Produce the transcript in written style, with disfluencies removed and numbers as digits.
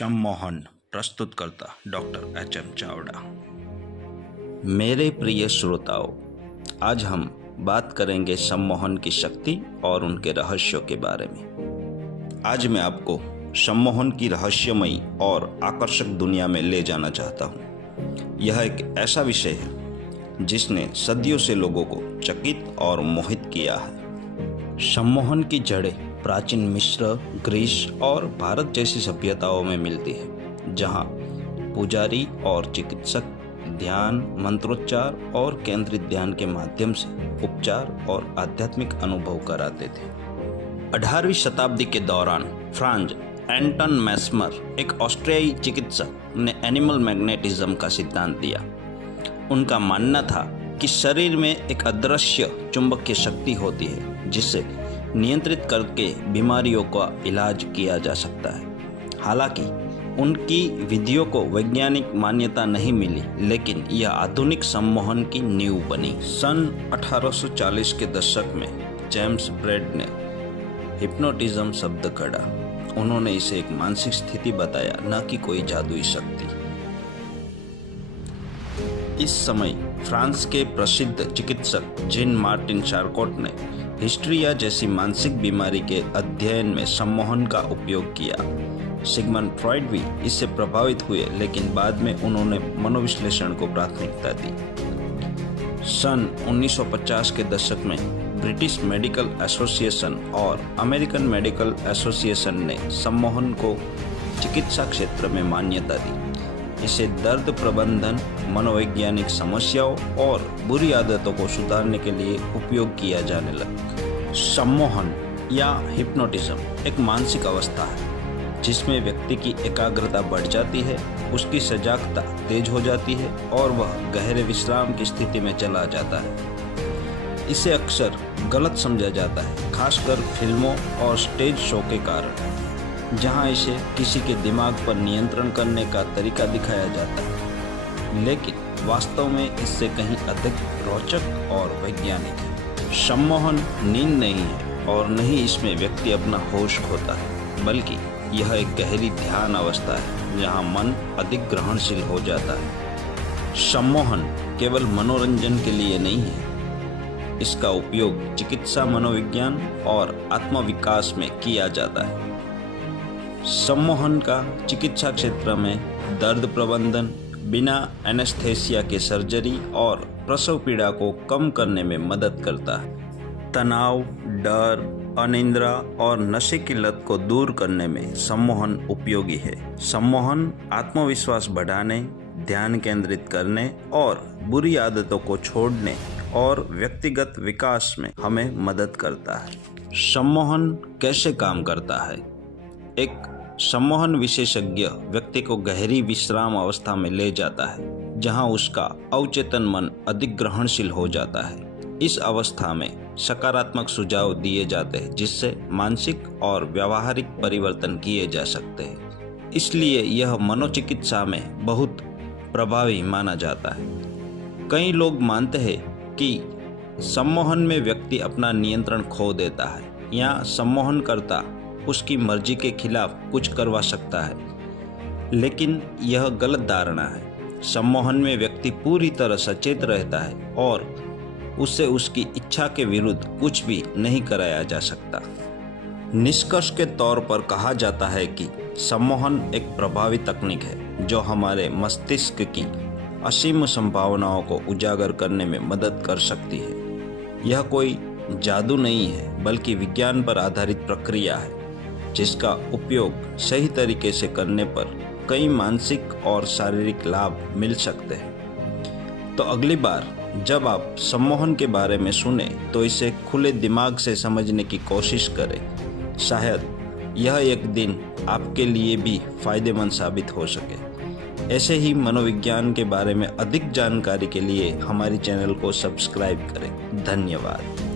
सम्मोहन प्रस्तुतकर्ता doctor HM. Chavda. मेरे प्रिय श्रोताओं, आज हम बात करेंगे सम्मोहन की शक्ति और उनके रहस्यों के बारे में। आज मैं आपको सम्मोहन की रहस्यमयी और आकर्षक दुनिया में ले जाना चाहता हूँ। यह एक ऐसा विषय है जिसने सदियों से लोगों को चकित और मोहित किया है। सम्मोहन की जड़ें प्राचीन मिस्र, ग्रीस और भारत जैसी सभ्यताओं में मिलती है, जहाँ पुजारी और चिकित्सक ध्यान, मंत्रोच्चार और केंद्रित ध्यान के माध्यम से उपचार और आध्यात्मिक अनुभव कराते थे। 18वीं शताब्दी के दौरान फ्रांज एंटन मैस्मर, एक ऑस्ट्रियाई चिकित्सक, ने एनिमल मैग्नेटिज्म का सिद्धांत दिया। उनका मानना था कि शरीर में एक अदृश्य चुंबकीय शक्ति होती है जिसे नियंत्रित करके बीमारियों का इलाज किया जा सकता है। हालांकि उनकी विधियों को वैज्ञानिक मान्यता नहीं मिली, लेकिन यह आधुनिक सम्मोहन की नींव बनी। सन 1840 के दशक में जेम्स ब्रेड ने हिप्नोटिज्म शब्द गढ़ा। उन्होंने इसे एक मानसिक स्थिति बताया, न कि कोई जादुई शक्ति। इस समय फ्रांस के प्रसिद्ध चिकित्सक जीन मार्टिन शार्कोट ने हिस्ट्रिया जैसी मानसिक बीमारी के अध्ययन में सम्मोहन का उपयोग किया। सिगमंड फ्रॉइड भी इससे प्रभावित हुए, लेकिन बाद में उन्होंने मनोविश्लेषण को प्राथमिकता दी। सन 1950 के दशक में ब्रिटिश मेडिकल एसोसिएशन और अमेरिकन मेडिकल एसोसिएशन ने सम्मोहन को चिकित्सा क्षेत्र में मान्यता दी। इसे दर्द प्रबंधन, मनोवैज्ञानिक समस्याओं और बुरी आदतों को सुधारने के लिए उपयोग किया जाने लगा। सम्मोहन या हिप्नोटिज्म एक मानसिक अवस्था है जिसमें व्यक्ति की एकाग्रता बढ़ जाती है, उसकी सजगता तेज हो जाती है और वह गहरे विश्राम की स्थिति में चला जाता है। इसे अक्सर गलत समझा जाता है, खासकर फिल्मों और स्टेज शो के कारण, जहां इसे किसी के दिमाग पर नियंत्रण करने का तरीका दिखाया जाता है, लेकिन वास्तव में इससे कहीं अधिक रोचक और वैज्ञानिक है। सम्मोहन नींद नहीं है और न ही इसमें व्यक्ति अपना होश खोता है, बल्कि यह एक गहरी ध्यान अवस्था है जहां मन अधिक ग्रहणशील हो जाता है। सम्मोहन केवल मनोरंजन के लिए नहीं है, इसका उपयोग चिकित्सा, मनोविज्ञान और आत्मविकास में किया जाता है। सम्मोहन का चिकित्सा क्षेत्र में दर्द प्रबंधन, बिना एनेस्थेसिया के सर्जरी और प्रसव पीड़ा को कम करने में मदद करता है। तनाव, डर, अनिद्रा और नशे की लत को दूर करने में सम्मोहन उपयोगी है। सम्मोहन आत्मविश्वास बढ़ाने, ध्यान केंद्रित करने और बुरी आदतों को छोड़ने और व्यक्तिगत विकास में हमें मदद करता है। सम्मोहन कैसे काम करता है? एक सम्मोहन विशेषज्ञ व्यक्ति को गहरी विश्राम अवस्था में ले जाता है, जहां उसका अवचेतन मन अधिक ग्रहणशील हो जाता है। इस अवस्था में सकारात्मक सुझाव दिए जाते हैं जिससे मानसिक और व्यावहारिक परिवर्तन किए जा सकते हैं। इसलिए यह मनोचिकित्सा में बहुत प्रभावी माना जाता है। कई लोग मानते हैं कि सम्मोहन में व्यक्ति अपना नियंत्रण खो देता है या सम्मोहन करता उसकी मर्जी के खिलाफ कुछ करवा सकता है, लेकिन यह गलत धारणा है। सम्मोहन में व्यक्ति पूरी तरह सचेत रहता है और उससे उसकी इच्छा के विरुद्ध कुछ भी नहीं कराया जा सकता। निष्कर्ष के तौर पर कहा जाता है कि सम्मोहन एक प्रभावी तकनीक है जो हमारे मस्तिष्क की असीम संभावनाओं को उजागर करने में मदद कर सकती है। यह कोई जादू नहीं है, बल्कि विज्ञान पर आधारित प्रक्रिया है जिसका उपयोग सही तरीके से करने पर कई मानसिक और शारीरिक लाभ मिल सकते हैं। तो अगली बार जब आप सम्मोहन के बारे में सुने तो इसे खुले दिमाग से समझने की कोशिश करें। शायद यह एक दिन आपके लिए भी फायदेमंद साबित हो सके। ऐसे ही मनोविज्ञान के बारे में अधिक जानकारी के लिए हमारे चैनल को सब्सक्राइब करें। धन्यवाद।